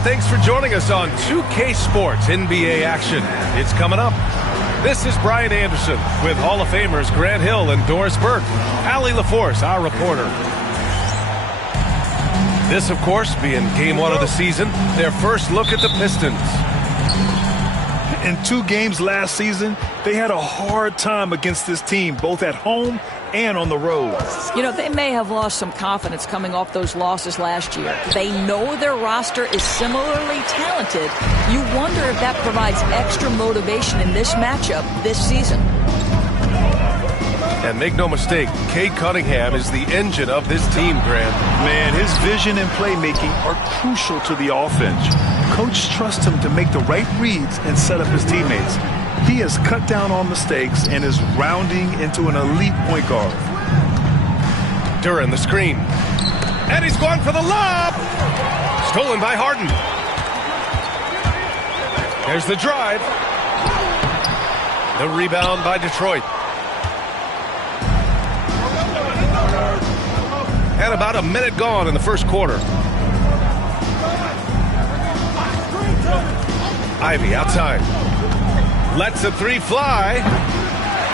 and thanks for joining us on 2K Sports NBA action. It's coming up. This is Brian Anderson with Hall of Famers Grant Hill and Doris Burke. Allie LaForce, our reporter. This, of course, being Game 1 of the season, their first look at the Pistons. In 2 games last season, they had a hard time against this team, both at home and on the road. You know, they may have lost some confidence coming off those losses last year. They know their roster is similarly talented. You wonder if that provides extra motivation in this matchup this season. And make no mistake, Cade Cunningham is the engine of this team, Grant. Man, his vision and playmaking are crucial to the offense. Coach trusts him to make the right reads and set up his teammates. He has cut down on mistakes and is rounding into an elite point guard. Duran, the screen. And he's going for the lob. Stolen by Harden. There's the drive. The rebound by Detroit. And about a minute gone in the first quarter. Ivy outside. Lets a 3 fly.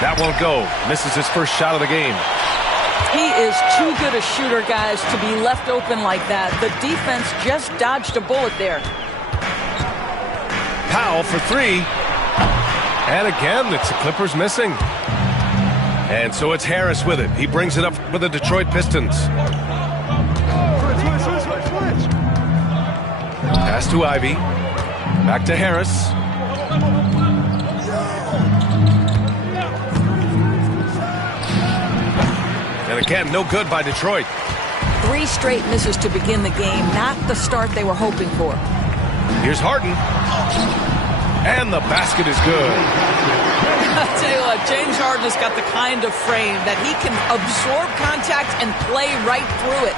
That won't go. Misses his first shot of the game. He is too good a shooter, guys, to be left open like that. The defense just dodged a bullet there. Powell for 3. And again, it's the Clippers missing. And so it's Harris with it. He brings it up for the Detroit Pistons. Pass to Ivy. Back to Harris. And again, no good by Detroit. 3 straight misses to begin the game. Not the start they were hoping for. Here's Harden. And the basket is good. I'll tell you what, James Harden has got the kind of frame that he can absorb contact and play right through it.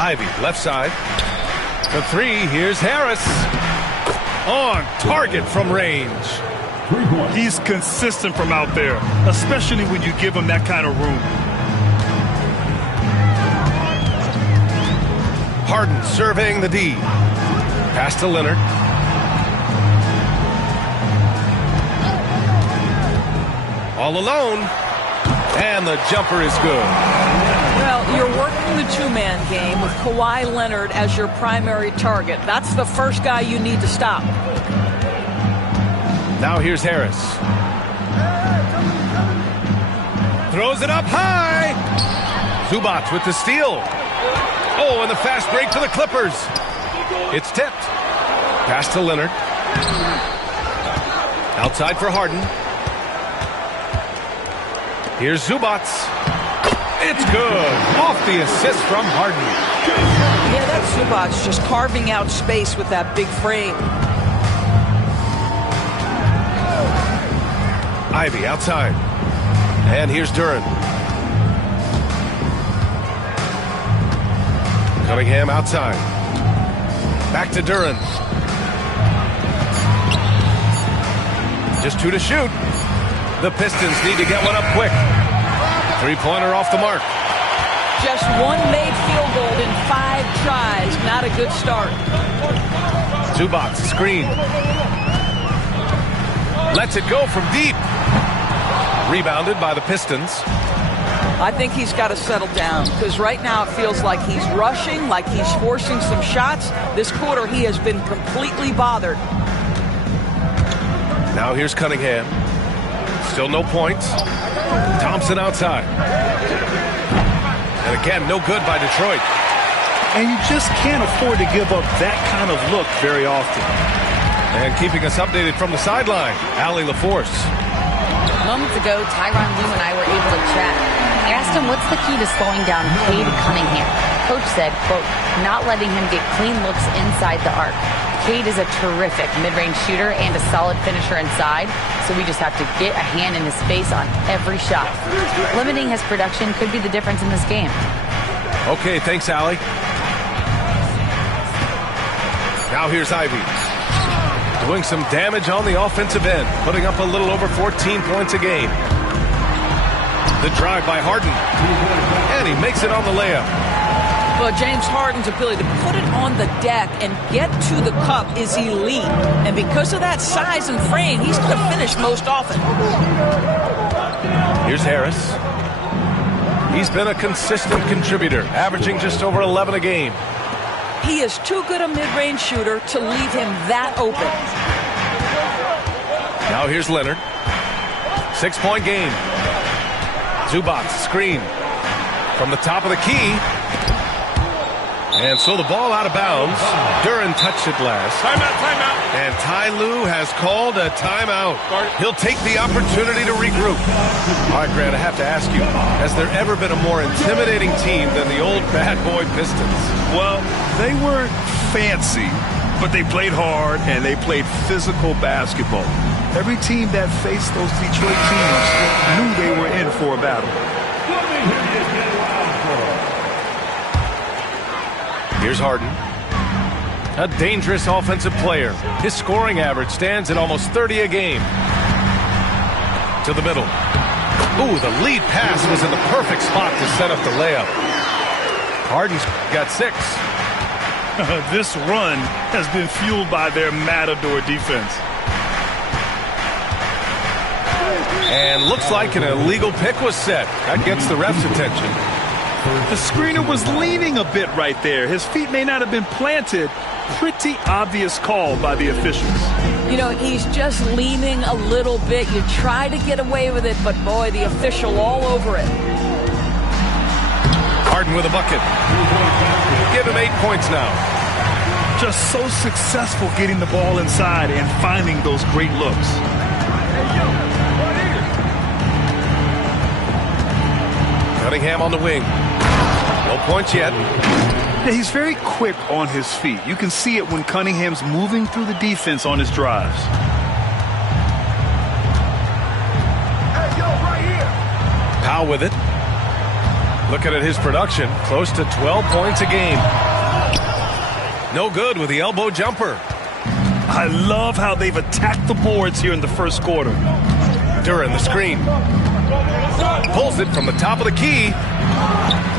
Ivy, left side. For 3, here's Harris. On target from range. He's consistent from out there, especially when you give him that kind of room. Harden surveying the D. Pass to Leonard. All alone. And the jumper is good. Well, you're working the 2-man game with Kawhi Leonard as your primary target. That's the first guy you need to stop. Now here's Harris. Throws it up high. Zubac with the steal. Oh, and the fast break for the Clippers. It's tipped. Pass to Leonard. Outside for Harden. Here's Zubac. It's good. Off the assist from Harden. Yeah, that's Zubac just carving out space with that big frame. Ivy outside. And here's Duran. Cunningham outside. Back to Duran. Just 2 to shoot. The Pistons need to get one up quick. 3-pointer off the mark. Just 1 made field goal in 5 tries. Not a good start. Zubac screen. Lets it go from deep. Rebounded by the Pistons. I think he's got to settle down because right now it feels like he's rushing, like he's forcing some shots. This quarter he has been completely bothered. Now here's Cunningham. Still no points. Thompson outside. And again, no good by Detroit. And you just can't afford to give up that kind of look very often. And keeping us updated from the sideline, Allie LaForce. Moments ago, Tyronn Lue and I were able to chat. I asked him what's the key to slowing down Cade Cunningham. Coach said, quote, not letting him get clean looks inside the arc. Cade is a terrific mid-range shooter and a solid finisher inside, so we just have to get a hand in his face on every shot. Limiting his production could be the difference in this game. Okay, thanks, Allie. Now here's Ivy. Doing some damage on the offensive end, putting up a little over 14 points a game. The drive by Harden. And he makes it on the layup. Well, James Harden's ability to put it on the deck and get to the cup is elite. And because of that size and frame, he's going to finish most often. Here's Harris. He's been a consistent contributor, averaging just over 11 a game. He is too good a mid-range shooter to leave him that open. Now here's Leonard. 6-point game. Zubac screen from the top of the key. And so the ball out of bounds. Duren touched it last. Timeout, timeout. And Ty Lue has called a timeout. He'll take the opportunity to regroup. All right, Grant, I have to ask you, has there ever been a more intimidating team than the old bad boy Pistons? Well, they weren't fancy, but they played hard and they played physical basketball. Every team that faced those Detroit teams knew they were in for a battle. Here's Harden. A dangerous offensive player. His scoring average stands at almost 30 a game. To the middle. Ooh, the lead pass was in the perfect spot to set up the layup. Harden's got 6. This run has been fueled by their matador defense. And looks like an illegal pick was set. That gets the ref's attention. The screener was leaning a bit right there. His feet may not have been planted. Pretty obvious call by the officials. You know, he's just leaning a little bit. You try to get away with it, but boy, the official all over it. Harden with a bucket. Give him 8 points now. Just so successful getting the ball inside and finding those great looks. Cunningham on the wing. No points yet. Yeah, he's very quick on his feet. You can see it when Cunningham's moving through the defense on his drives. Hey, yo, right here. Powell with it. Looking at his production, close to 12 points a game. No good with the elbow jumper. I love how they've attacked the boards here in the first quarter. Duren the screen. Pulls it from the top of the key.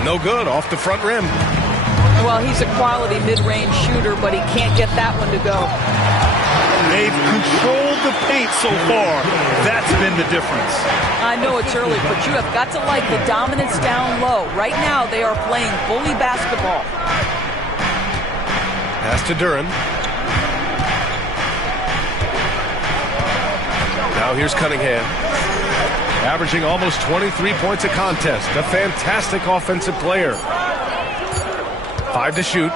No good, off the front rim. Well, he's a quality mid-range shooter, but he can't get that one to go. They've controlled the paint so far. That's been the difference. I know it's early, but you have got to like the dominance down low. Right now, they are playing bully basketball. Pass to Duren. Now here's Cunningham. Averaging almost 23 points a contest. A fantastic offensive player. 5 to shoot.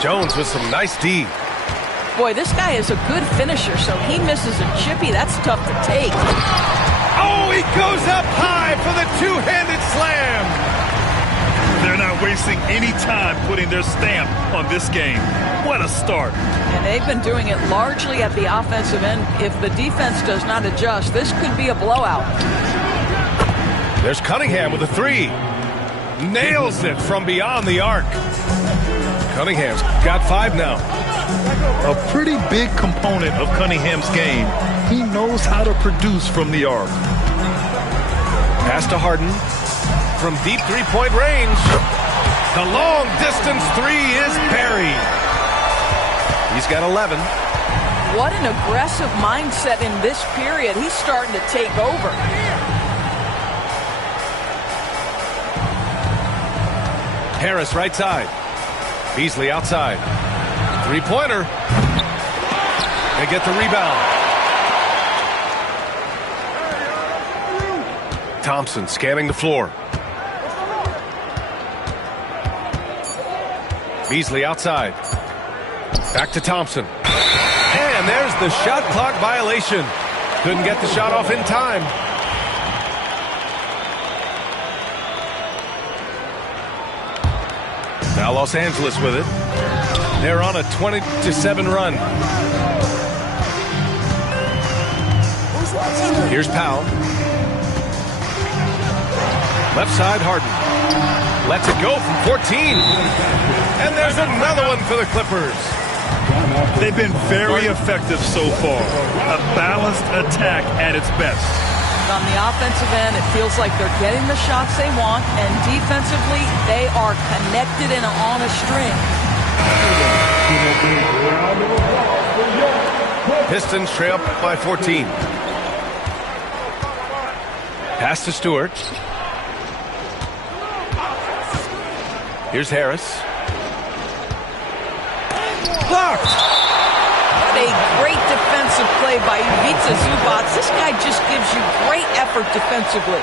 Jones with some nice D. Boy, this guy is a good finisher, so he misses a chippy. That's tough to take. Oh, he goes up high for the two-handed slam. They're not wasting any time putting their stamp on this game. What a start. And they've been doing it largely at the offensive end. If the defense does not adjust, this could be a blowout. There's Cunningham with a 3. Nails it from beyond the arc. Cunningham's got 5 now. A pretty big component of Cunningham's game. He knows how to produce from the arc. Pass to Harden. From deep three-point range. The long-distance 3 is buried. He's got 11. What an aggressive mindset in this period. He's starting to take over. Harris right side. Beasley outside. Three-pointer. They get the rebound. Thompson scanning the floor. Beasley outside. Back to Thompson. And there's the shot clock violation. Couldn't get the shot off in time. Now Los Angeles with it. They're on a 20-7 run. Here's Powell. Left side, Harden. Lets it go from 14. And there's another one for the Clippers. They've been very effective so far. A balanced attack at its best. but on the offensive end, it feels like they're getting the shots they want, and defensively, they are connected and on a string. Pistons trail by 14. Pass to Stewart. Here's Harris. Blocked. What a great defensive play by Ivica Zubac. This guy just gives you great effort defensively.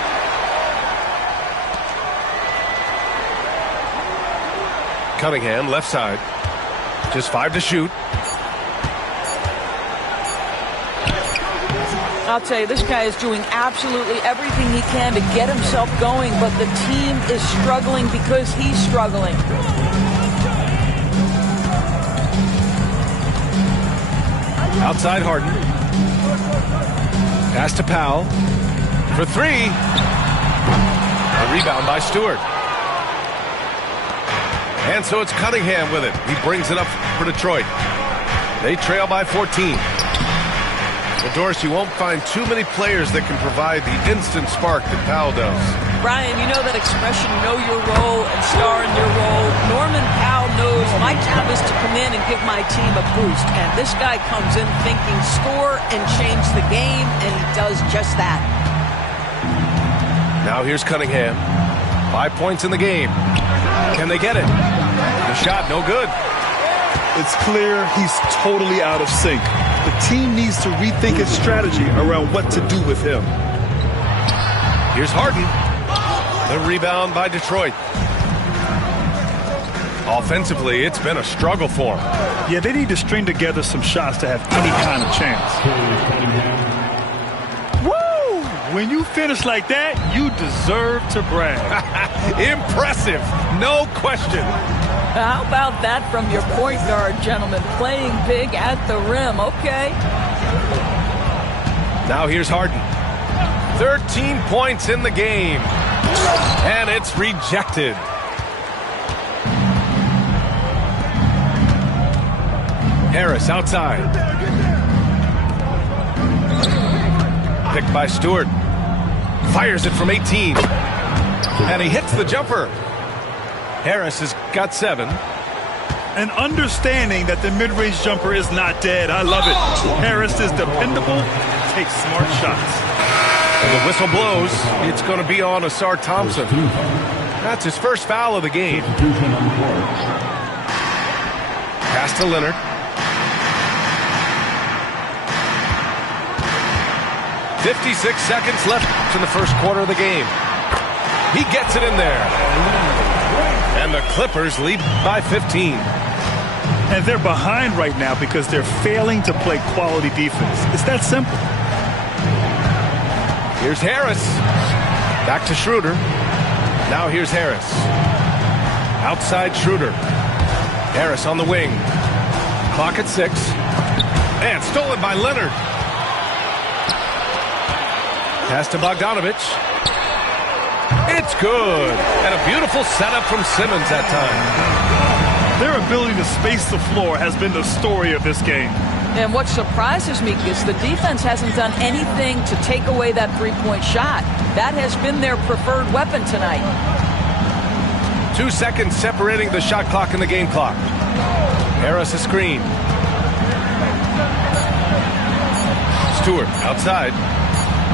Cunningham, left side. Just 5 to shoot. I'll tell you, this guy is doing absolutely everything he can to get himself going, but the team is struggling because he's struggling. Outside Harden. Pass to Powell. For 3. A rebound by Stewart. And so it's Cunningham with it. He brings it up for Detroit. They trail by 14. Well, Doris, you won't find too many players that can provide the instant spark that Powell does. Brian, you know that expression, know your role and star in your role. Norman Powell knows my job is to come in and give my team a boost. And this guy comes in thinking score and change the game, and he does just that. Now here's Cunningham. 5 points in the game. Can they get it? The shot, no good. It's clear he's totally out of sync. The team needs to rethink its strategy around what to do with him. Here's Harden. The rebound by Detroit. Offensively, it's been a struggle for him. Yeah, they need to string together some shots to have any kind of chance. Woo! When you finish like that, you deserve to brag. Impressive, no question. How about that from your point guard, gentlemen? Playing big at the rim, okay. Now here's Harden. 13 points in the game. And it's rejected. Harris outside. Picked by Stewart. Fires it from 18. And he hits the jumper. Harris has got 7. And understanding that the mid-range jumper is not dead. I love it. Harris is dependable, takes smart shots. And the whistle blows. It's going to be on Asar Thompson. That's his first foul of the game. Pass to Leonard. "56 seconds left in the first quarter of the game. He gets it in there. And the Clippers lead by 15. And they're behind right now because they're failing to play quality defense. It's that simple. Here's Harris. Back to Schroeder. Now here's Harris. Outside Schroeder. Harris on the wing. Clock at 6. And stolen by Leonard. Pass to Bogdanovich. It's good. And a beautiful setup from Simmons that time. Their ability to space the floor has been the story of this game. And what surprises me is the defense hasn't done anything to take away that three-point shot. That has been their preferred weapon tonight. 2 seconds separating the shot clock and the game clock. Harris a screen. Stewart outside.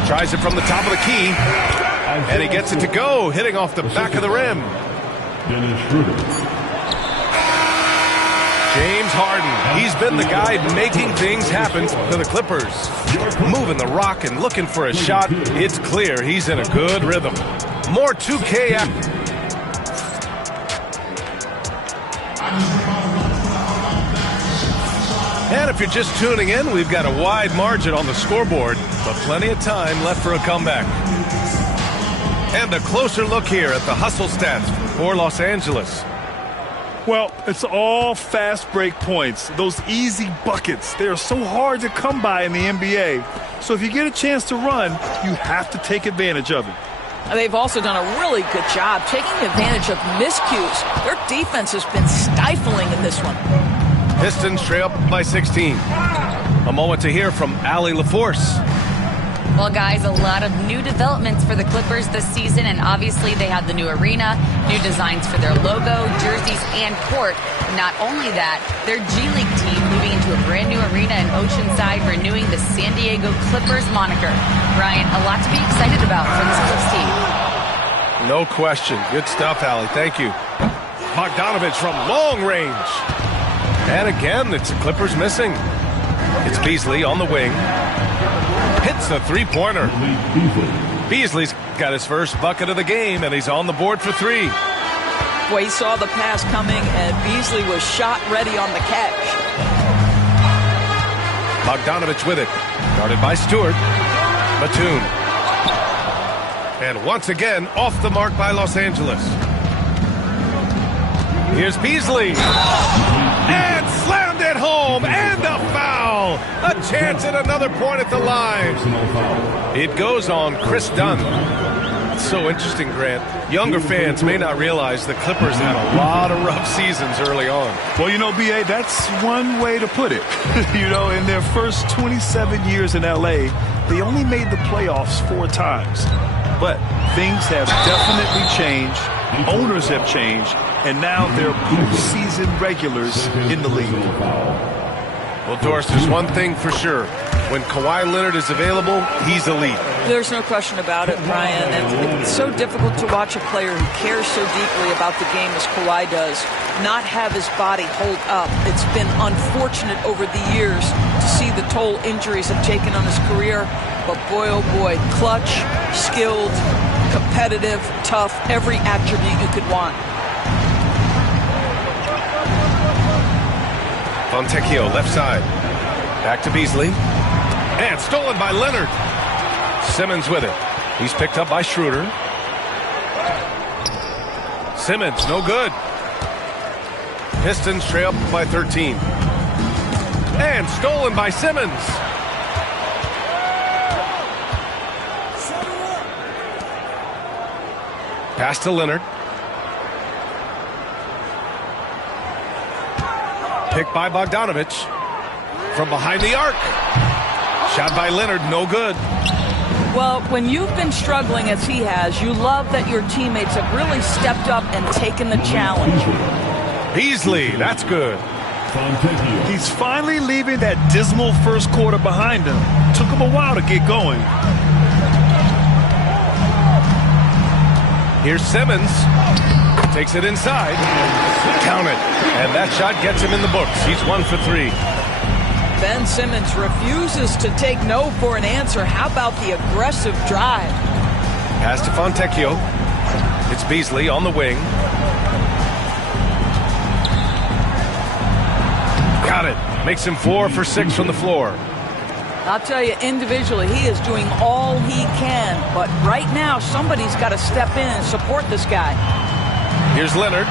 Tries it from the top of the key. And he gets it to go, hitting off the back of the rim. James Harden, he's been the guy making things happen for the Clippers. Moving the rock and looking for a shot. It's clear he's in a good rhythm. More 2K action. And if you're just tuning in, we've got a wide margin on the scoreboard, but plenty of time left for a comeback. And a closer look here at the hustle stats for Los Angeles. Well, it's all fast break points. Those easy buckets, they are so hard to come by in the NBA. So if you get a chance to run, you have to take advantage of it. They've also done a really good job taking advantage of miscues. Their defense has been stifling in this one. Pistons trail by 16. A moment to hear from Allie LaForce. Well, guys, a lot of new developments for the Clippers this season, and obviously they have the new arena, new designs for their logo, jerseys, and court. Not only that, their G League team moving into a brand new arena in Oceanside, renewing the San Diego Clippers moniker. Ryan, a lot to be excited about for this Clips team. No question. Good stuff, Allie. Thank you. Bogdanovich from long range. And again, it's the Clippers missing. It's Beasley on the wing. Hits the three-pointer. Beasley's got his first bucket of the game, and he's on the board for three. Boy, he saw the pass coming, and Beasley was shot ready on the catch. Bogdanovich with it. Guarded by Stewart. Batum. And once again, off the mark by Los Angeles. Here's Beasley. And slammed it home. And a foul. A chance at another point at the line. It goes on Chris Dunn. It's so interesting, Grant. Younger fans may not realize the Clippers had a lot of rough seasons early on. Well, you know, B.A., that's one way to put it. You know, in their first 27 years in L.A., they only made the playoffs 4 times. But things have definitely changed. Owners have changed. And now they're postseason regulars in the league. Well, Doris, there's one thing for sure. When Kawhi Leonard is available, he's elite. There's no question about it, Brian. And it's so difficult to watch a player who cares so deeply about the game as Kawhi does not have his body hold up. It's been unfortunate over the years to see the toll injuries have taken on his career. But boy, oh boy, clutch, skilled, competitive, tough, every attribute you could want. Fontecchio, left side. Back to Beasley. And stolen by Leonard. Simmons with it. He's picked up by Schroeder. Simmons, no good. Pistons trail up by 13. And stolen by Simmons. Pass to Leonard. Picked by Bogdanovich. From behind the arc. Shot by Leonard, no good. Well, when you've been struggling as he has, you love that your teammates have really stepped up and taken the challenge. Beasley, that's good. He's finally leaving that dismal first quarter behind him. Took him a while to get going. Here's Simmons. Takes it inside. Count it. And that shot gets him in the books. He's 1 for 3. Ben Simmons refuses to take no for an answer. How about the aggressive drive? Pass to Fontecchio. It's Beasley on the wing. Got it. Makes him 4 for 6 from the floor. I'll tell you, individually, he is doing all he can. But right now, somebody's got to step in and support this guy. Here's Leonard.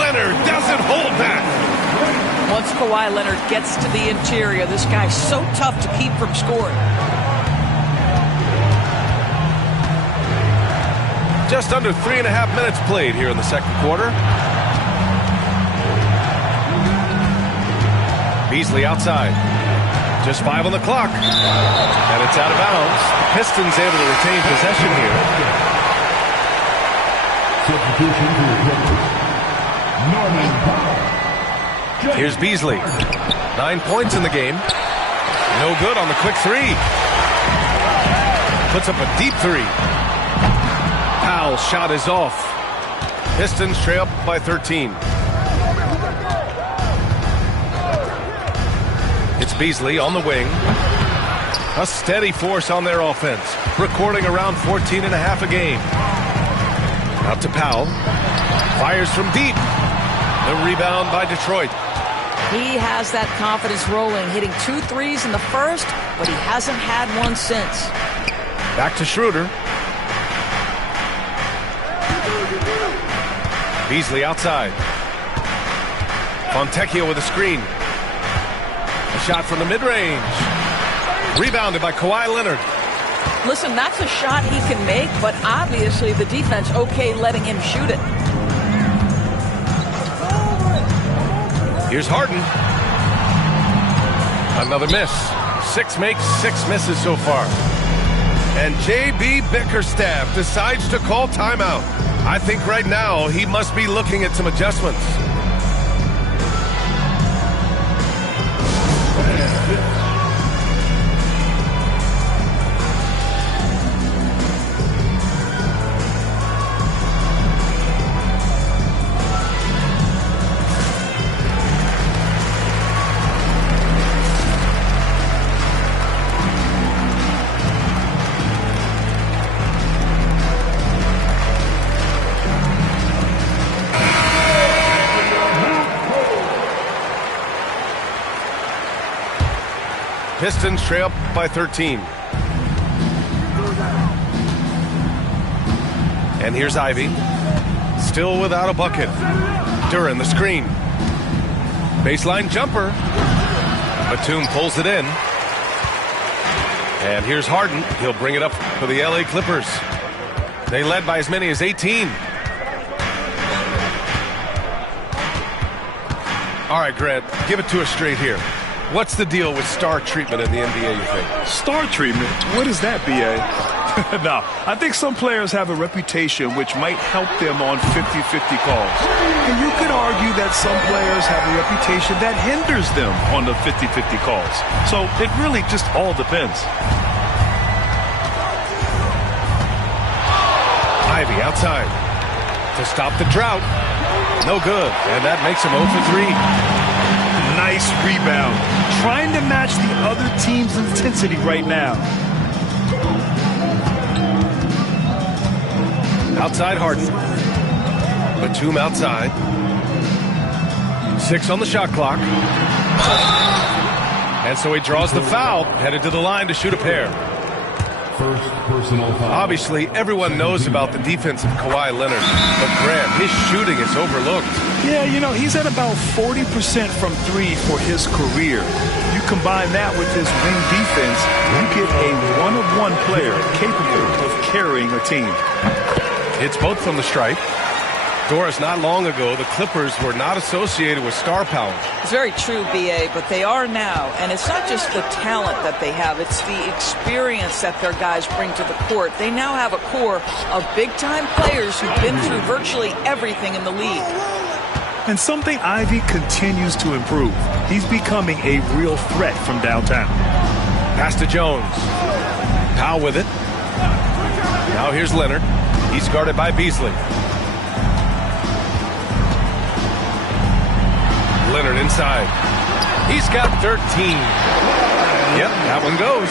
Leonard doesn't hold back. Once Kawhi Leonard gets to the interior, this guy's so tough to keep from scoring. Just under 3.5 minutes played here in the second quarter. Beasley outside. Just 5 on the clock. And it's out of bounds. The Pistons able to retain possession here. Substitution for the Clippers. Norman Powell. Here's Beasley. 9 points in the game. No good on the quick three. Puts up a deep three. Powell's shot is off. Pistons trail up by 13. It's Beasley on the wing. A steady force on their offense. Recording around 14.5 a game. Out to Powell. Fires from deep. The rebound by Detroit. He has that confidence rolling, hitting 2 threes in the first, but he hasn't had one since. Back to Schroeder. Beasley outside. Fontecchio with a screen. A shot from the mid-range. Rebounded by Kawhi Leonard. Listen, that's a shot he can make, but obviously the defense okay letting him shoot it. Here's Harden. Another miss. 6 makes, 6 misses so far. And J.B. Bickerstaff decides to call timeout. I think right now he must be looking at some adjustments. Pistons trail up by 13. And here's Ivy. Still without a bucket. Duren, the screen. Baseline jumper. Batum pulls it in. And here's Harden. He'll bring it up for the LA Clippers. They led by as many as 18. All right, Grant, give it to us straight here. What's the deal with star treatment in the NBA, you think? Star treatment? What is that, B.A.? Now, I think some players have a reputation which might help them on 50-50 calls. And you could argue that some players have a reputation that hinders them on the 50-50 calls. So it really just all depends. Ivy outside to stop the drought. No good. And that makes him 0 for 3. Nice rebound. Trying to match the other team's intensity right now. Outside Harden. Batum outside. 6 on the shot clock. And so he draws the foul, headed to the line to shoot a pair. First personal foul. Obviously, everyone knows about the defense of Kawhi Leonard, but Grant, his shooting is overlooked. Yeah, you know, he's at about 40% from 3 for his career. You combine that with his wing defense, you get a one-of-one player capable of carrying a team. It's both from the stripe. Doris, not long ago, the Clippers were not associated with star power. It's very true, B.A., but they are now. And it's not just the talent that they have. It's the experience that their guys bring to the court. They now have a core of big-time players who've been through virtually everything in the league. And something Ivy continues to improve. He's becoming a real threat from downtown. Pass to Jones. Powell with it. Now here's Leonard. He's guarded by Beasley. Leonard inside. He's got 13. Yep, that one goes.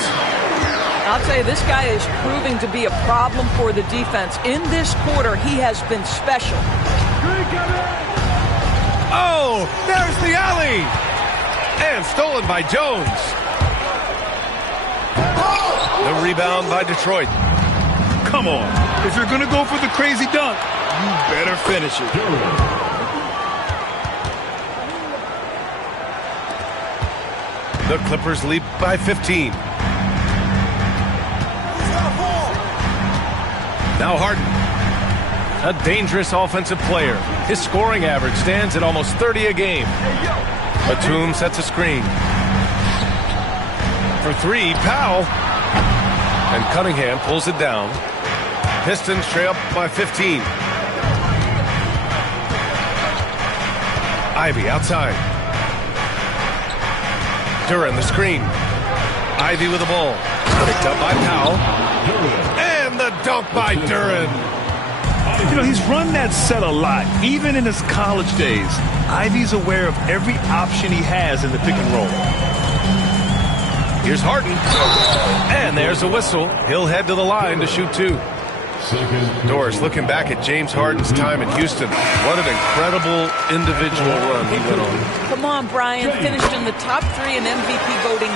I'll tell you, this guy is proving to be a problem for the defense. In this quarter, he has been special. Oh, there's the alley. And stolen by Jones. The rebound by Detroit. Come on. If you're going to go for the crazy dunk, you better finish it. The Clippers lead by 15. Now Harden. A dangerous offensive player. His scoring average stands at almost 30 a game. Batum sets a screen. For 3, Powell. And Cunningham pulls it down. Pistons trail up by 15. Ivy outside. Duren, the screen. Ivy with the ball. Picked up by Powell. And the dunk by Duren. You know, he's run that set a lot, even in his college days. Ivy's aware of every option he has in the pick and roll. Here's Harden. And there's a whistle. He'll head to the line to shoot 2. Doris looking back at James Harden's time in Houston. What an incredible individual run he went on. Come on, Brian. Finished in the top 3 in MVP voting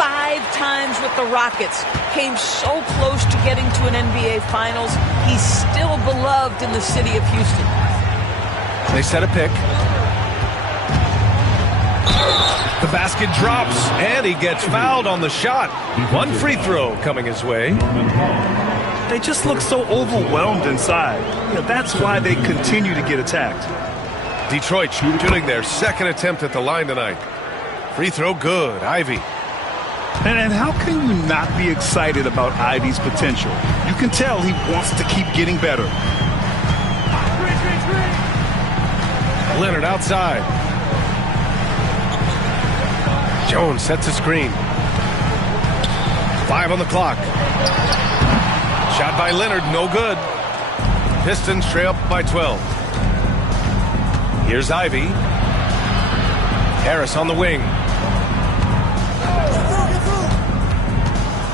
5 times with the Rockets. Came so close to getting to an NBA Finals. He's still beloved in the city of Houston. They set a pick. The basket drops, and he gets fouled on the shot. 1 free throw coming his way. They just look so overwhelmed inside. You know, that's why they continue to get attacked. Detroit shooting their 2nd attempt at the line tonight. Free throw good. Ivy. And how can you not be excited about Ivy's potential? You can tell he wants to keep getting better. Leonard outside. Jones sets a screen. 5 on the clock. Shot by Leonard, no good. Pistons trail up by 12. Here's Ivy. Harris on the wing.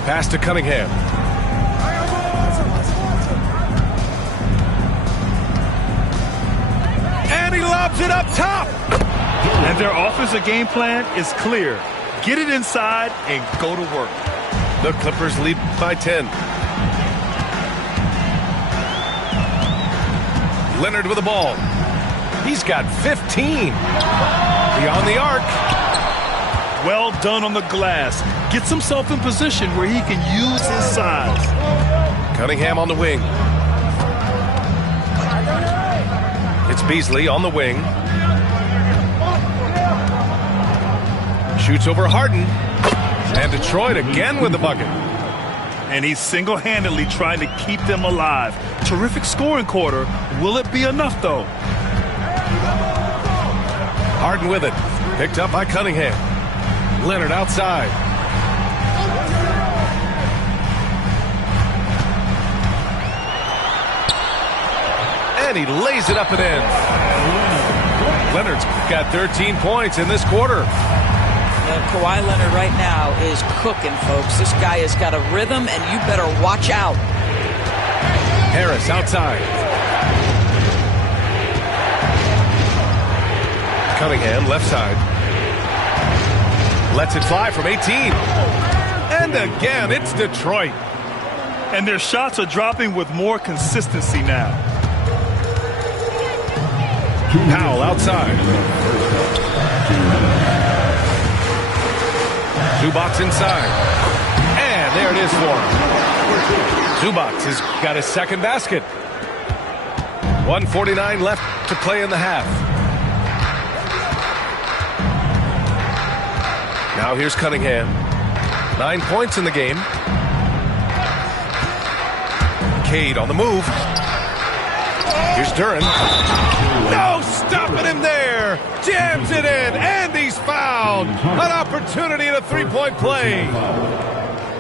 Pass to Cunningham. And he lobs it up top. And their offensive game plan is clear. Get it inside and go to work. The Clippers lead by 10. Leonard with the ball. He's got 15. Beyond the arc. Well done on the glass. Gets himself in position where he can use his size. Cunningham on the wing. It's Beasley on the wing. Shoots over Harden. And Detroit again with the bucket. And he's single-handedly trying to keep them alive. Terrific scoring quarter. Will it be enough, though? Harden with it. Picked up by Cunningham. Leonard outside. And he lays it up and in. Leonard's got 13 points in this quarter. Kawhi Leonard right now is cooking, folks. This guy has got a rhythm, and you better watch out. Harris outside. Cunningham left side. Lets it fly from 18. And again, it's Detroit. And their shots are dropping with more consistency now. Powell outside. Zubac inside. And there it is for him. Zubac has got his second basket. 1:49 left to play in the half. Now here's Cunningham. 9 points in the game. Cade on the move. Here's Duren. No, stopping him there. Jams it in, and he's fouled. An opportunity at a three-point play.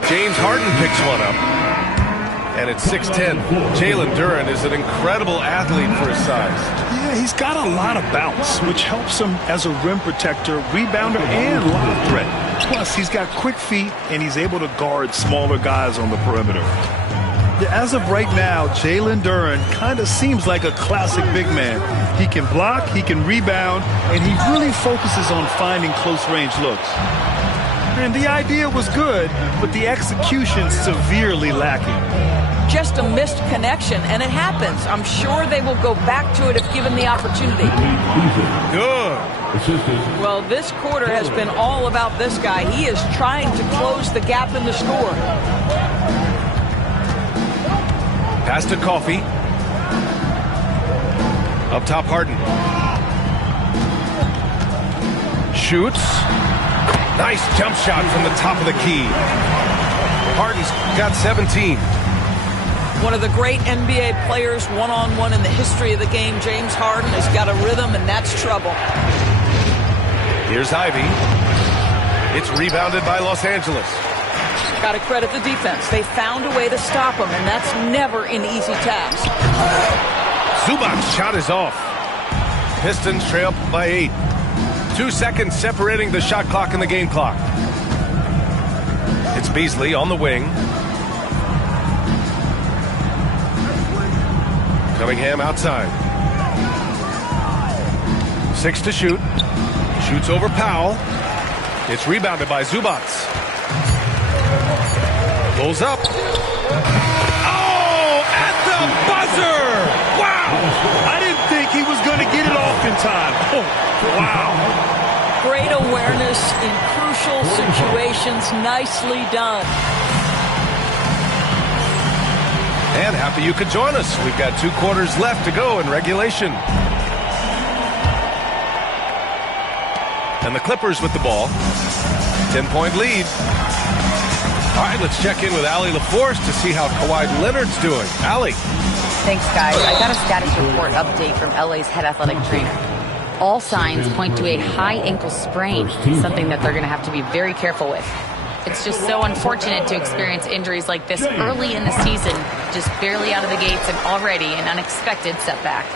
James Harden picks one up. And it's 6-10. Jalen Duren is an incredible athlete for his size. Yeah, he's got a lot of bounce, which helps him as a rim protector, rebounder, and lob threat. Plus, he's got quick feet, and he's able to guard smaller guys on the perimeter. As of right now, Jalen Duren kind of seems like a classic big man. He can block, he can rebound, and he really focuses on finding close-range looks. And the idea was good, but the execution severely lacking. Just a missed connection, and it happens. I'm sure they will go back to it if given the opportunity. Good. Well, this quarter has been all about this guy. He is trying to close the gap in the score. Pass to Coffey. Up top, Harden. Shoots. Nice jump shot from the top of the key. Harden's got 17. One of the great NBA players one-on-one in the history of the game, James Harden, has got a rhythm, and that's trouble. Here's Ivy. It's rebounded by Los Angeles. Got to credit the defense. They found a way to stop him, and that's never an easy task. Zubac's shot is off. Pistons trail by 8. 2 seconds separating the shot clock and the game clock. It's Beasley on the wing. Cunningham outside. 6 to shoot. Shoots over Powell. It's rebounded by Zubac. Goes up. Oh, at the buzzer! Wow! I didn't think he was going to get it off in time. Oh, wow. Great awareness in crucial situations. Nicely done. And happy you could join us. We've got 2 quarters left to go in regulation. And the Clippers with the ball. 10-point lead. All right, let's check in with Allie LaForce to see how Kawhi Leonard's doing. Allie. Thanks, guys. I got a status report update from LA's head athletic trainer. All signs point to a high ankle sprain, something that they're going to have to be very careful with. It's just so unfortunate to experience injuries like this early in the season, just barely out of the gates and already an unexpected setback.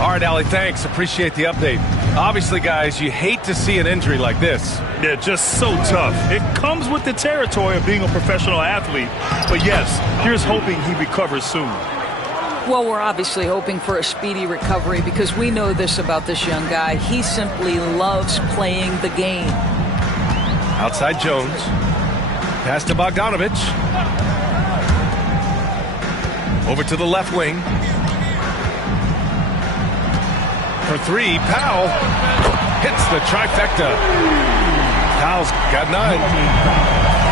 All right, Allie, thanks. Appreciate the update. Obviously, guys, you hate to see an injury like this. Yeah, just so tough. It comes with the territory of being a professional athlete. But yes, here's hoping he recovers soon. Well, we're obviously hoping for a speedy recovery because we know this about this young guy. He simply loves playing the game. Outside Jones. Pass to Bogdanovich. Over to the left wing. For three, Powell hits the trifecta. Powell's got 9.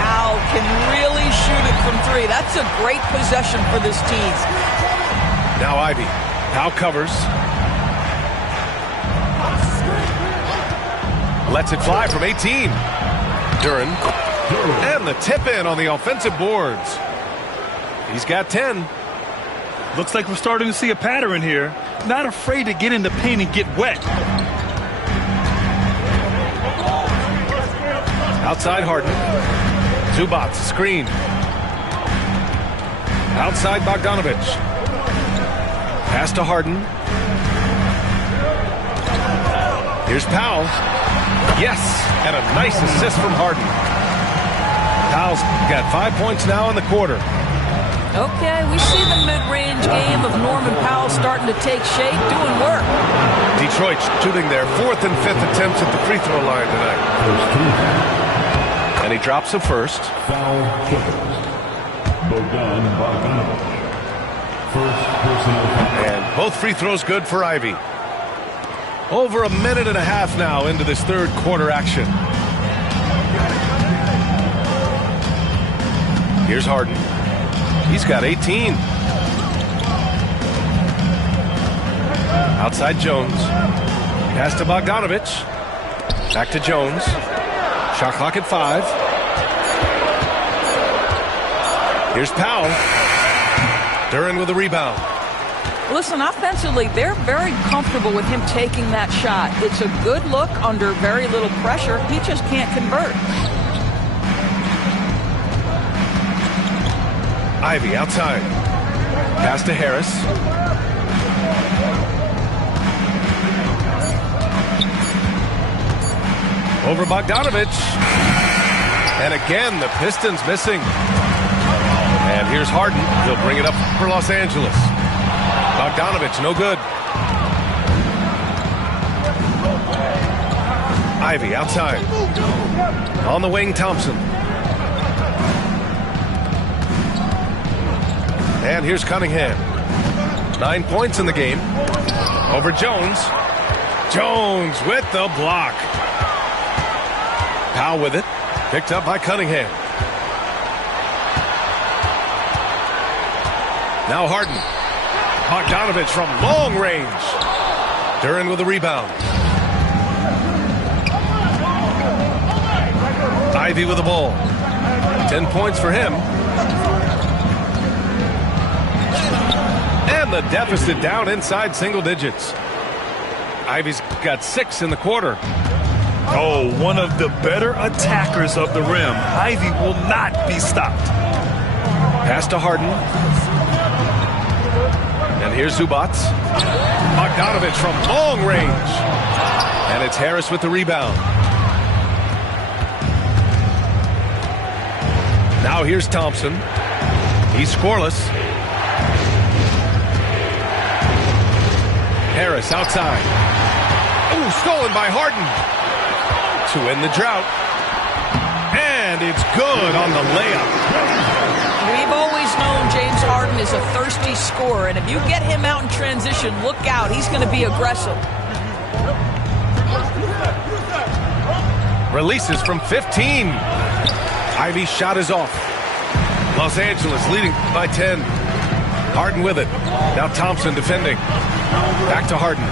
Powell can really shoot it from 3. That's a great possession for this team. Now Ivy. Powell covers. Lets it fly from 18. Duren. And the tip in on the offensive boards. He's got 10. Looks like we're starting to see a pattern here. Not afraid to get in the paint and get wet. Outside Harden. Zubac screen. Outside Bogdanovich. Pass to Harden. Here's Powell. Yes, and a nice assist from Harden. Powell's got 5 points now in the quarter. Okay, we see the mid-range game of Norman Powell starting to take shape, doing work. Detroit shooting their 4th and 5th attempts at the free throw line tonight. And he drops the first. Foul Clippers. Bogdanovich. First personal foul. And both free throws good for Ivy. Over a minute and a half now into this third quarter action. Here's Harden. He's got 18. Outside Jones. Pass to Bogdanovich. Back to Jones. Shot clock at 5. Here's Powell. Duren with a rebound. Listen, offensively, they're very comfortable with him taking that shot. It's a good look under very little pressure. He just can't convert. Ivy outside. Pass to Harris. Over Bogdanovich. And again, the Pistons missing. And here's Harden. He'll bring it up for Los Angeles. Bogdanovich, no good. Ivy outside. On the wing, Thompson. And here's Cunningham. 9 points in the game. Over Jones. Jones with the block. Powell with it. Picked up by Cunningham. Now Harden. Bogdanovich from long range. Duren with the rebound. Ivy with the ball. 10 points for him. And the deficit down inside single digits. Ivy's got 6 in the quarter. Oh, one of the better attackers of the rim. Ivy will not be stopped. Pass to Harden. And here's Zubac. Bogdanovich from long range. And it's Harris with the rebound. Now here's Thompson. He's scoreless. Harris outside. Ooh, stolen by Harden. To end the drought. And it's good on the layup. We've always known James Harden is a thirsty scorer, and if you get him out in transition, look out. He's going to be aggressive. Releases from 15. Ivy's shot is off. Los Angeles leading by 10. Harden with it. Now Thompson defending. Back to Harden.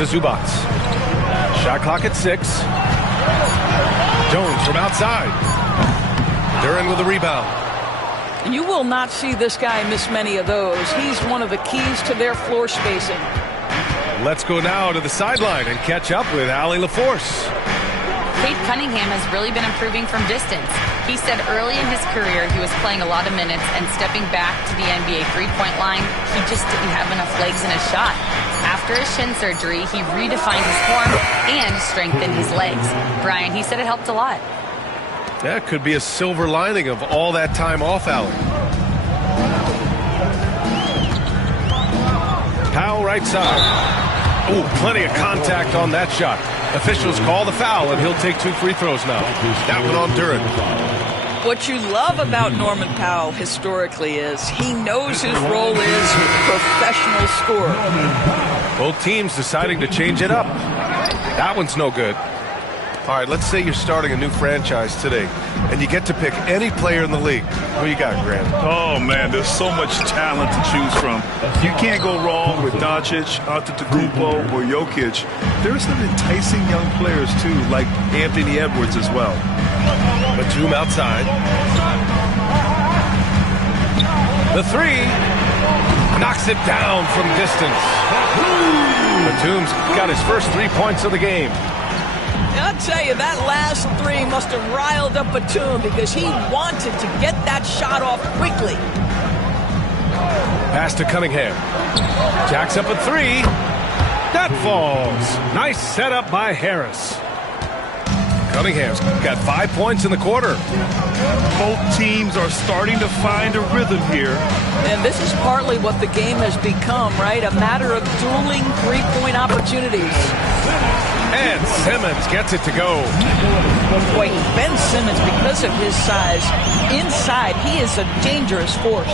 to Zubac. Shot clock at 6. Jones from outside. Duran with a rebound. You will not see this guy miss many of those. He's one of the keys to their floor spacing. Let's go now to the sideline and catch up with Allie LaForce. Cade Cunningham has really been improving from distance. He said early in his career he was playing a lot of minutes and stepping back to the NBA three-point line, he just didn't have enough legs in his shot. After his shin surgery, he redefined his form and strengthened his legs. Brian, he said it helped a lot. That could be a silver lining of all that time off, Allie. Powell right side. Oh, plenty of contact on that shot. Officials call the foul, and he'll take 2 free throws now. That one on Duran. What you love about Norman Powell historically is he knows his role is professional scorer. Both teams deciding to change it up. That one's no good. All right, let's say you're starting a new franchise today, and you get to pick any player in the league. Who you got, Grant? Oh, man, there's so much talent to choose from. You can't go wrong with Doncic, Antetokounmpo, or Jokic. There's some enticing young players, too, like Anthony Edwards as well. Batum outside. The 3. Knocks it down from distance. Batum's got his first 3 points of the game. I'll tell you, that last 3 must have riled up Batum because he wanted to get that shot off quickly. Pass to Cunningham. Jacks up a 3. That falls. Nice setup by Harris. Cunningham's got 5 points in the quarter. Both teams are starting to find a rhythm here. And this is partly what the game has become, right? A matter of dueling three-point opportunities. And Simmons gets it to go. Boy, Ben Simmons, because of his size, inside, he is a dangerous force.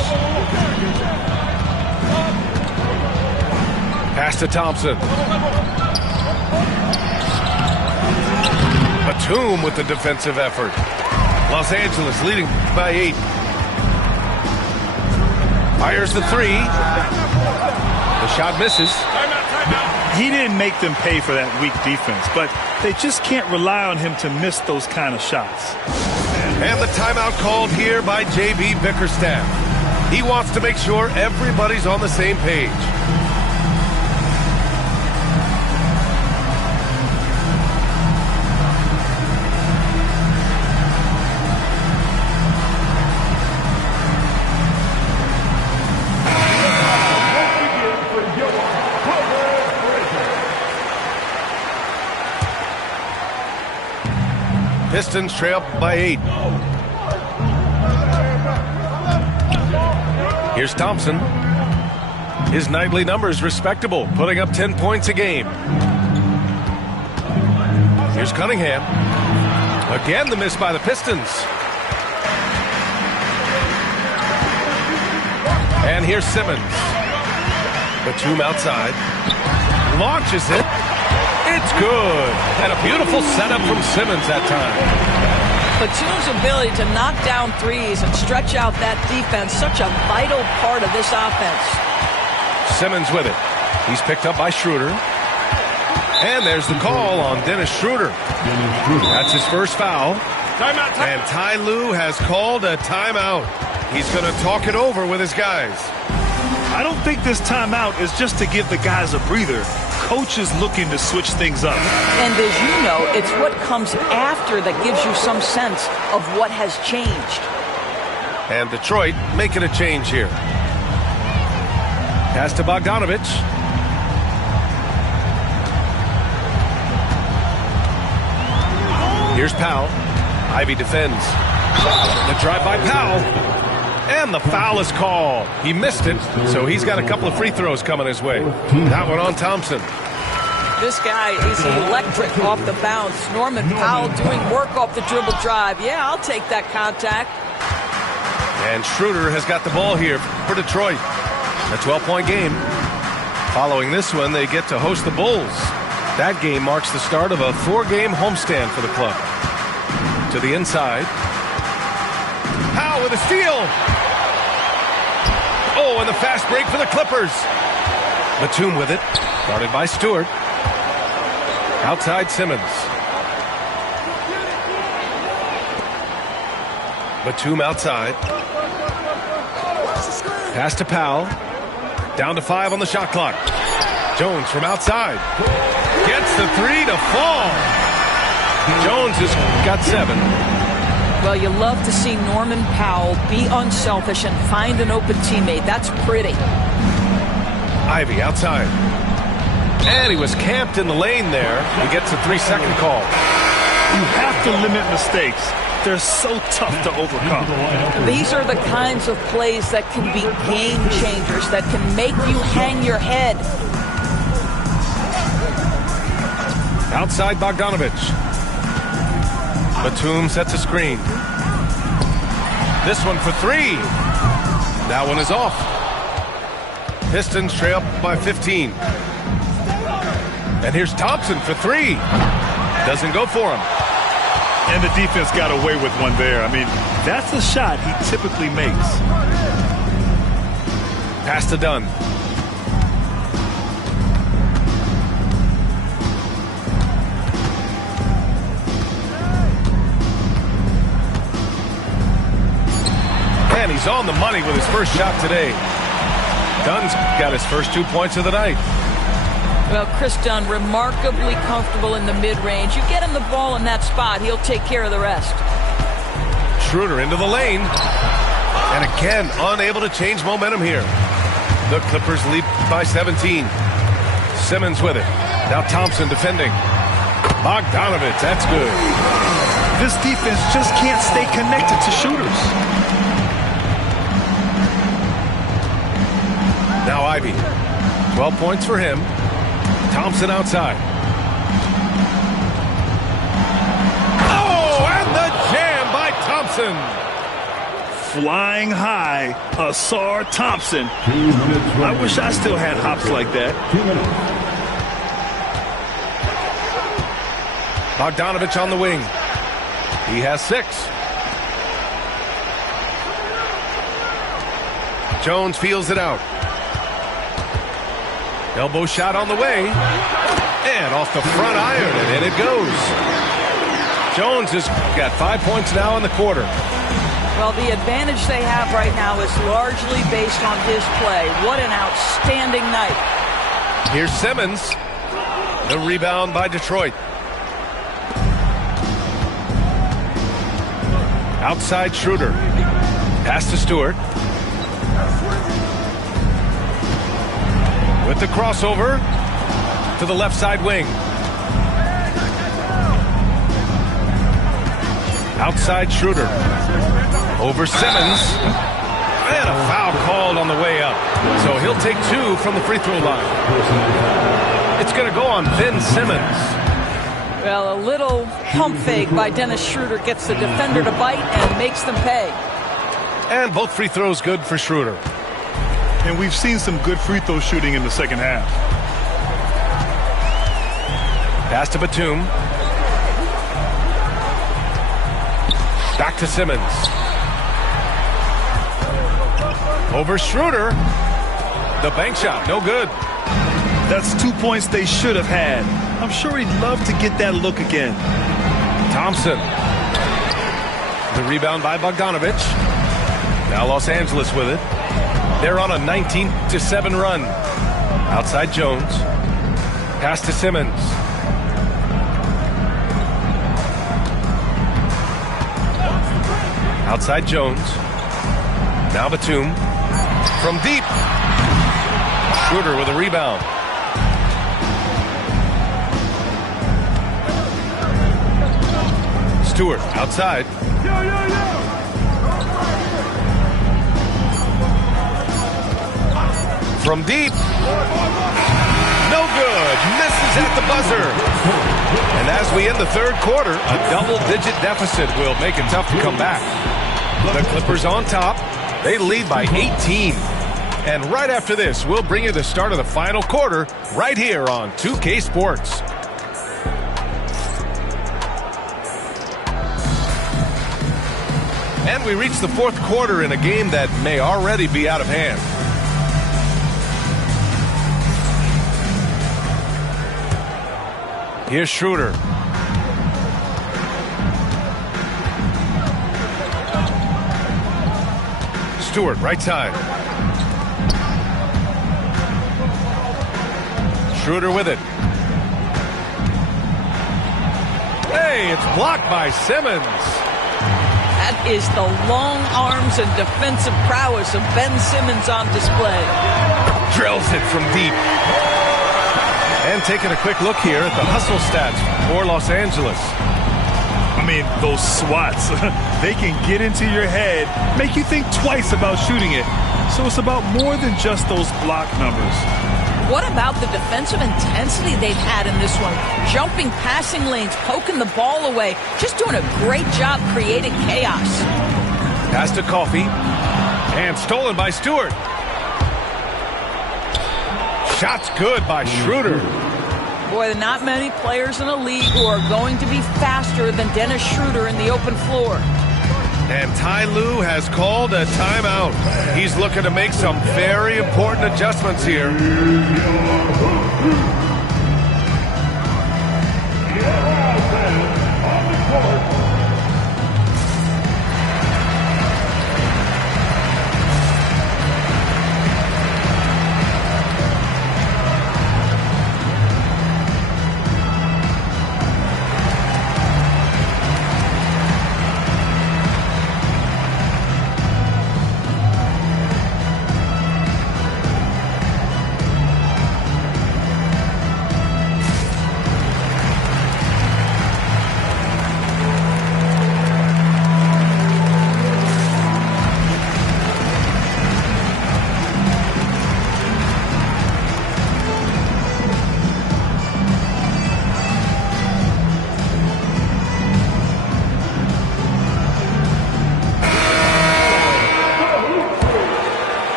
Pass to Thompson. Batum with the defensive effort. Los Angeles leading by 8. Fires the 3. The shot misses. He didn't make them pay for that weak defense, but they just can't rely on him to miss those kind of shots. And the timeout called here by J.B. Bickerstaff. He wants to make sure everybody's on the same page. Pistons trail by 8. Here's Thompson. His nightly numbers respectable, putting up 10 points a game. Here's Cunningham. Again, the miss by the Pistons. And here's Simmons. Batum outside. Launches it. It's good. And a beautiful setup from Simmons that time. Batum's ability to knock down threes and stretch out that defense, such a vital part of this offense. Simmons with it. He's picked up by Schroeder. And there's the call on Dennis Schroeder. That's his first foul. Timeout. And Ty Lue has called a timeout. He's going to talk it over with his guys. I don't think this timeout is just to give the guys a breather. Coach is looking to switch things up. And as you know, it's what comes after that gives you some sense of what has changed. And Detroit making a change here. Pass to Bogdanovich. Here's Powell. Ivy defends. The drive by Powell. And the foul is called. He missed it, so he's got a couple of free throws coming his way. That one on Thompson. This guy is electric off the bounce. Norman Powell doing work off the dribble drive. Yeah, I'll take that contact. And Schroeder has got the ball here for Detroit. A 12-point game. Following this one, they get to host the Bulls. That game marks the start of a 4-game homestand for the club. To the inside. Powell with a steal. Oh, and the fast break for the Clippers. Batum with it. Guarded by Stewart. Outside Simmons. Batum outside. Pass to Powell. Down to 5 on the shot clock. Jones from outside. Gets the 3 to fall. Jones has got 7. Well, you love to see Norman Powell be unselfish and find an open teammate. That's pretty. Ivy outside. And he was camped in the lane there. He gets a 3-second call. You have to limit mistakes. They're so tough to overcome. These are the kinds of plays that can be game changers, that can make you hang your head. Outside Bogdanovich. Batum sets a screen. This one for 3. That one is off. Pistons trail up by 15. And here's Thompson for 3. Doesn't go for him. And the defense got away with one there. I mean, that's a shot he typically makes. Pass to Dunn. And he's on the money with his first shot today. Dunn's got his first 2 points of the night. Well, Chris Dunn, remarkably comfortable in the mid-range. You get him the ball in that spot, he'll take care of the rest. Schroeder into the lane. And again, unable to change momentum here. The Clippers lead by 17. Simmons with it. Now Thompson defending. Bogdanovich, that's good. This defense just can't stay connected to shooters. Now Ivy. 12 points for him. Thompson outside. Oh, and the jam by Thompson. Flying high, Asar Thompson. I wish I still had hops like that. 2 minutes. Bogdanovich on the wing. He has 6. Jones feels it out. Elbow shot on the way. And off the front iron, and in it goes. Jones has got 5 points now in the quarter. Well, the advantage they have right now is largely based on his play. What an outstanding night. Here's Simmons. The rebound by Detroit. Outside Schroeder. Pass to Stewart. With the crossover to the left side wing. Outside Schroeder. Over Simmons. And a foul called on the way up. So he'll take 2 from the free throw line. It's going to go on Ben Simmons. Well, a little pump fake by Dennis Schroeder gets the defender to bite and makes them pay. And both free throws good for Schroeder. And we've seen some good free throw shooting in the second half. Pass to Batum. Back to Simmons. Over Schroeder. The bank shot, no good. That's 2 points they should have had. I'm sure he'd love to get that look again. Thompson. The rebound by Bogdanovich. Now Los Angeles with it. They're on a 19-7 run. Outside Jones. Pass to Simmons. Outside Jones. Now Batum. From deep. Schroeder with a rebound. Stewart outside. From deep. No good. Misses at the buzzer. And as we end the third quarter, a double-digit deficit will make it tough to come back. The Clippers on top. They lead by 18. And right after this, we'll bring you the start of the final quarter right here on 2K Sports. And we reach the fourth quarter in a game that may already be out of hand. Here's Schroeder. Stewart, right side. Schroeder with it. Hey, it's blocked by Simmons. That is the long arms and defensive prowess of Ben Simmons on display. Drills it from deep. And taking a quick look here at the hustle stats for Los Angeles. I mean, those swats, they can get into your head, make you think twice about shooting it. So it's about more than just those block numbers. What about the defensive intensity they've had in this one? Jumping passing lanes, poking the ball away, just doing a great job creating chaos. Pass to Coffey. And stolen by Stewart. Shot's good by Schroeder. Boy, not many players in the league who are going to be faster than Dennis Schroeder in the open floor. And Ty Lue has called a timeout. He's looking to make some very important adjustments here.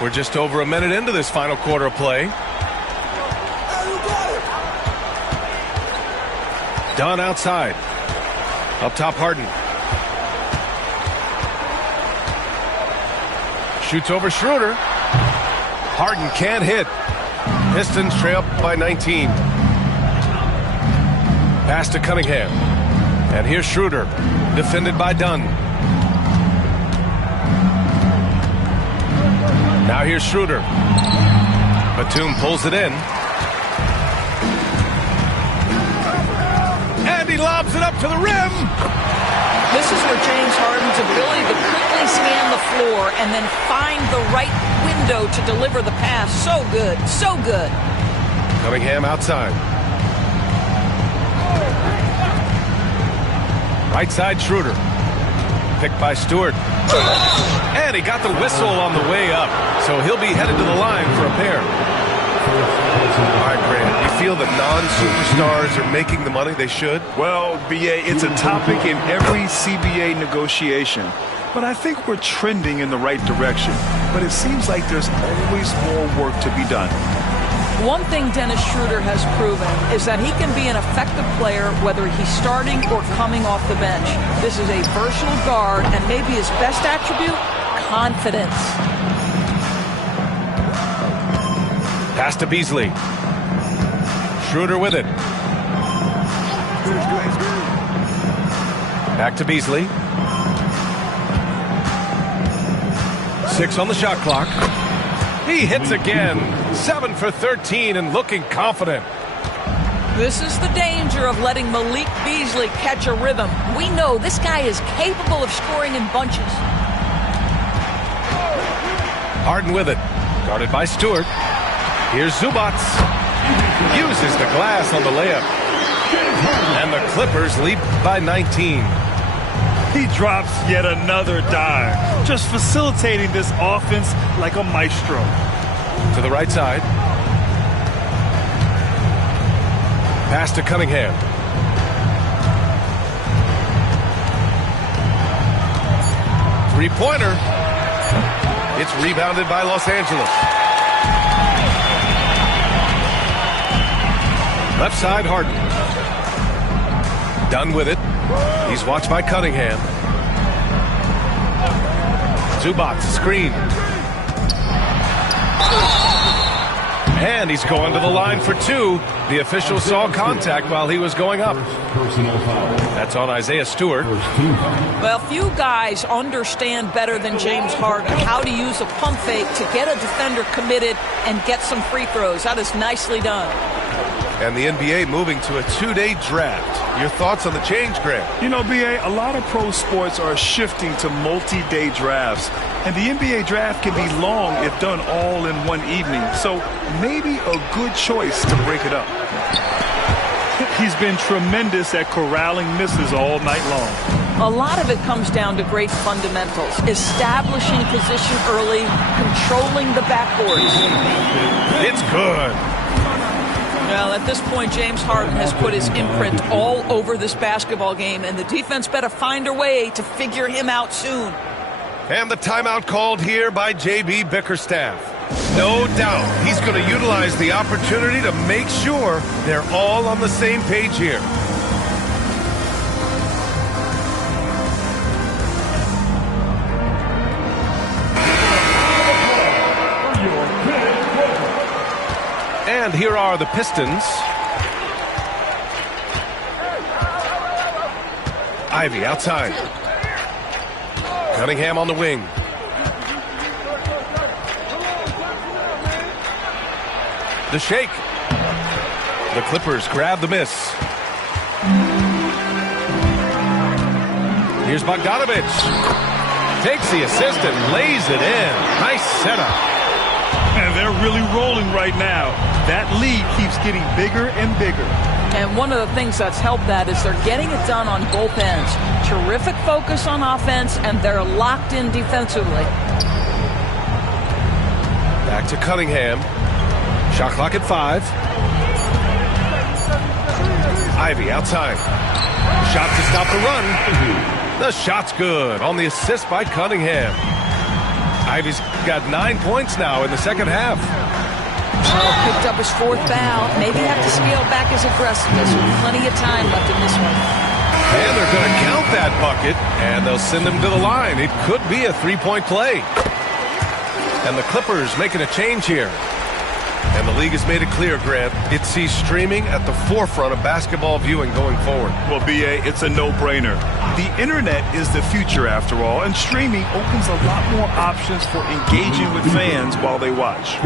We're just over a minute into this final quarter of play. Dunn outside. Up top, Harden. Shoots over Schroeder. Harden can't hit. Pistons trail by 19. Pass to Cunningham. And here's Schroeder. Defended by Dunn. Now here's Schroeder. Batum pulls it in. And he lobs it up to the rim. This is where James Harden's ability to quickly scan the floor and then find the right window to deliver the pass. So good, so good. Cunningham outside. Right side, Schroeder. Picked by Stewart. And he got the whistle on the way up. So he'll be headed to the line for a pair. All right, Grant, you feel that non-superstars are making the money they should? Well, B.A., it's a topic in every CBA negotiation. But I think we're trending in the right direction. But it seems like there's always more work to be done. One thing Dennis Schroeder has proven is that he can be an effective player whether he's starting or coming off the bench. This is a versatile guard, and maybe his best attribute, confidence. Pass to Beasley. Schroeder with it. Back to Beasley. 6 on the shot clock. He hits again. 7 for 13 and looking confident. This is the danger of letting Malik Beasley catch a rhythm. We know this guy is capable of scoring in bunches. Harden with it. Guarded by Stewart. Here's Zubac. Uses the glass on the layup. And the Clippers lead by 19. He drops yet another dime, just facilitating this offense like a maestro. To the right side. Pass to Cunningham. Three-pointer. It's rebounded by Los Angeles. Left side, Harden. Done with it. He's watched by Cunningham. Zubac, screen. And he's going to the line for 2. The official saw contact while he was going up. Personal foul. That's on Isaiah Stewart. First team foul. Well, few guys understand better than James Harden how to use a pump fake to get a defender committed and get some free throws. That is nicely done. And the NBA moving to a 2-day draft. Your thoughts on the change, Grant? You know, B.A., a lot of pro sports are shifting to multi-day drafts. And the NBA draft can be long if done all in one evening. So maybe a good choice to break it up. He's been tremendous at corralling misses all night long. A lot of it comes down to great fundamentals. Establishing position early, controlling the backboards. It's good. Well, at this point, James Harden has put his imprint all over this basketball game, and the defense better find a way to figure him out soon. And the timeout called here by J.B. Bickerstaff. No doubt he's going to utilize the opportunity to make sure they're all on the same page here. And here are the Pistons. Ivy outside. Cunningham on the wing. The shake. The Clippers grab the miss. Here's Bogdanovich. Takes the assist and lays it in. Nice setup. And they're really rolling right now. That lead keeps getting bigger and bigger. And one of the things that's helped that is they're getting it done on both ends. Terrific focus on offense, and they're locked in defensively. Back to Cunningham. Shot clock at 5. Ivy outside. Shot to stop the run. The shot's good on the assist by Cunningham. Ivy's got 9 points now in the second half. Well, picked up his 4th foul. Maybe have to scale back his aggressiveness. Plenty of time left in this one. And they're going to count that bucket, and they'll send him to the line. It could be a 3-point play. And the Clippers making a change here. And the league has made it clear, Grant, it sees streaming at the forefront of basketball viewing going forward. Well, B.A., it's a no-brainer. The internet is the future, after all, and streaming opens a lot more options for engaging with fans while they watch.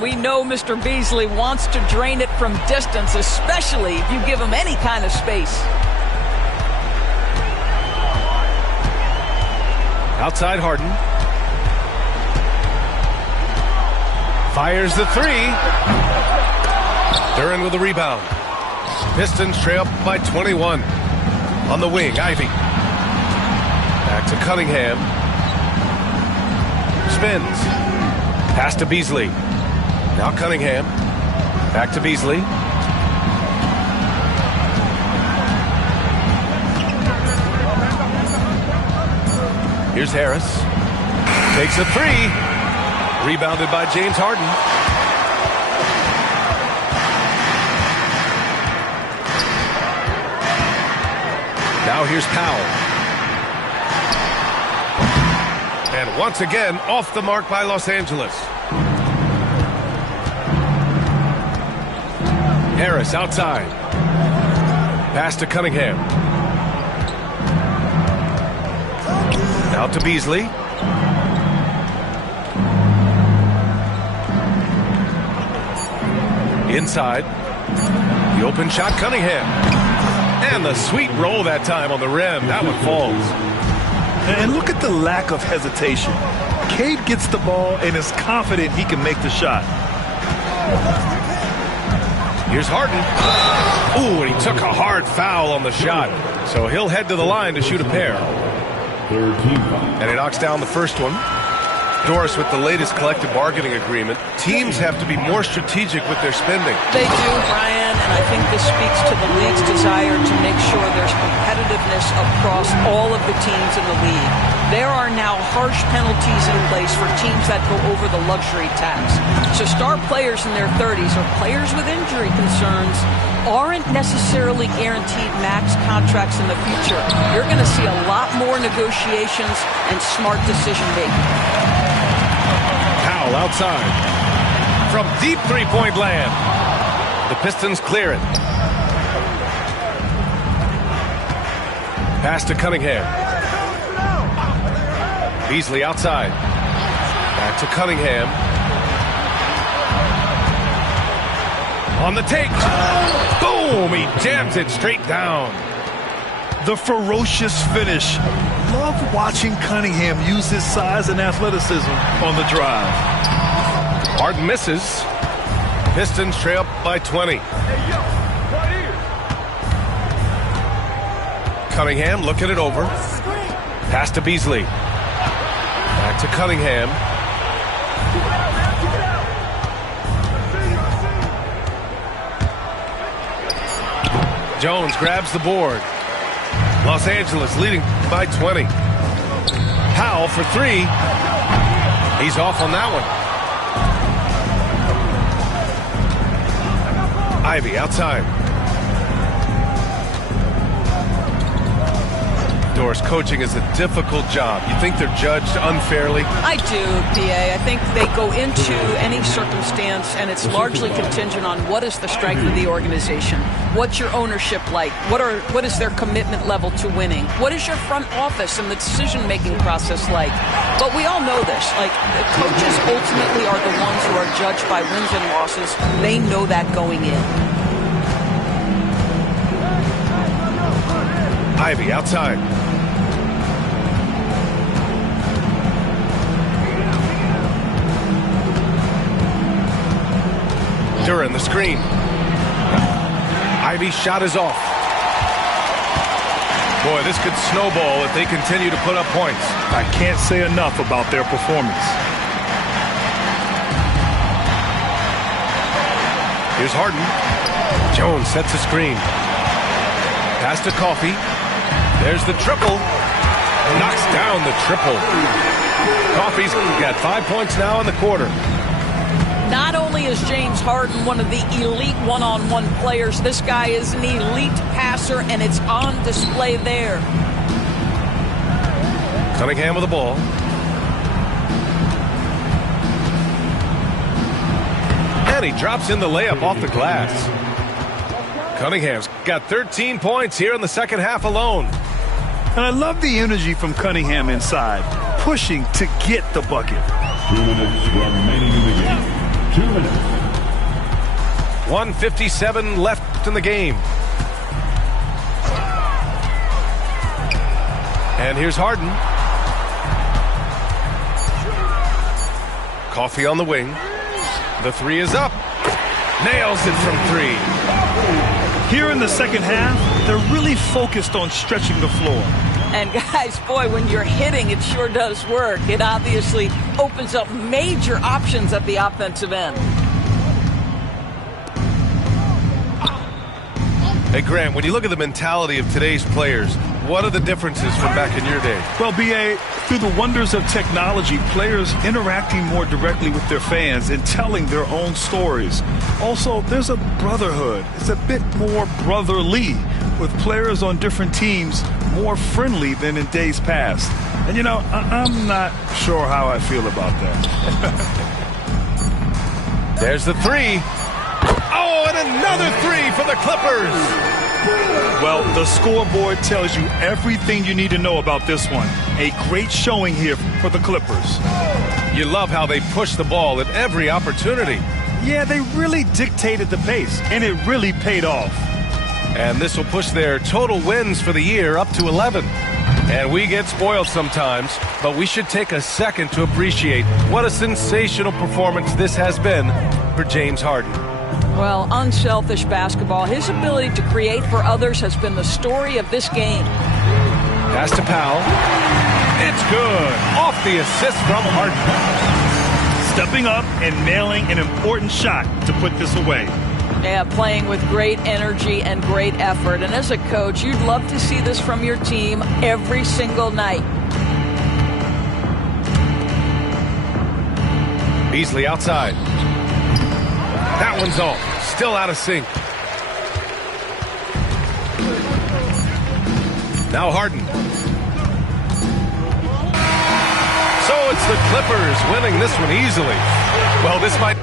We know Mr. Beasley wants to drain it from distance, especially if you give him any kind of space. Outside Harden. Fires the 3. Duran with the rebound. Pistons trail by 21. On the wing, Ivy. Back to Cunningham. Spins. Pass to Beasley. Now Cunningham. Back to Beasley. Here's Harris. Takes a 3. Rebounded by James Harden. Now here's Powell. And once again, off the mark by Los Angeles. Harris outside. Pass to Cunningham. Now to Beasley. Inside. The open shot, Cunningham. And the sweet roll that time on the rim. That one falls. And look at the lack of hesitation. Cade gets the ball and is confident he can make the shot. Here's Harden. Ooh, and he took a hard foul on the shot. So he'll head to the line to shoot a pair. Third team foul. And he knocks down the first one. Doris, with the latest collective bargaining agreement, teams have to be more strategic with their spending. They do, Brian, and I think this speaks to the league's desire to make sure there's competitiveness across all of the teams in the league. There are now harsh penalties in place for teams that go over the luxury tax. So star players in their 30s or players with injury concerns aren't necessarily guaranteed max contracts in the future. You're going to see a lot more negotiations and smart decision-making. Powell outside. from deep three-point land. The Pistons clear it. Pass to Cunningham. Beasley outside. Back to Cunningham. On the take. Boom! He jams it straight down. The ferocious finish. Love watching Cunningham use his size and athleticism on the drive. Harden misses. Pistons trail by 20. Cunningham looking it over. Pass to Beasley. Back to Cunningham. Jones grabs the board. Los Angeles leading by 20. Powell for three. He's off on that one. Ivy outside. Doris, coaching is a difficult job. You think they're judged unfairly? I do, PA. I think they go into any circumstance, and it's largely contingent on what is the strength of the organization. What's your ownership like? What is their commitment level to winning? What is your front office and the decision-making process like? But we all know this. Like, the coaches ultimately are the ones who are judged by wins and losses. They know that going in. Ivy outside. Duran the screen. Ivy's shot is off. Boy, this could snowball if they continue to put up points. I can't say enough about their performance. Here's Harden. Jones sets a screen. Pass to Coffey. There's the triple. Knocks down the triple. Coffey's got 5 points now in the quarter. Not only is James Harden one of the elite one-on-one players, this guy is an elite passer, and it's on display there. Cunningham with the ball. And he drops in the layup off the glass. Cunningham's got 13 points here in the second half alone. And I love the energy from Cunningham inside, pushing to get the bucket. 2 minutes remaining in the game. 2 minutes. 1:57 left in the game. And here's Harden. Coffey on the wing. The three is up. Nails it from three. Here in the second half, they're really focused on stretching the floor. And guys, boy, when you're hitting, it sure does work. It obviously opens up major options at the offensive end. Hey, Grant, when you look at the mentality of today's players, what are the differences from back in your day? Well, B.A., through the wonders of technology, players interacting more directly with their fans and telling their own stories. Also, there's a brotherhood. It's a bit more brotherly, with players on different teams more friendly than in days past. And, you know, I'm not sure how I feel about that. There's the three. Oh, and another three for the Clippers. Well, the scoreboard tells you everything you need to know about this one. A great showing here for the Clippers. You love how they push the ball at every opportunity. Yeah, they really dictated the pace, and it really paid off. And this will push their total wins for the year up to 11. And we get spoiled sometimes, but we should take a second to appreciate what a sensational performance this has been for James Harden. Well, unselfish basketball. His ability to create for others has been the story of this game. Pass to Powell. It's good. Off the assist from Harden. Stepping up and nailing an important shot to put this away. Yeah, playing with great energy and great effort. And as a coach, you'd love to see this from your team every single night. Beasley outside. That one's off. Still out of sync. Now Harden. So it's the Clippers winning this one easily. Well, this might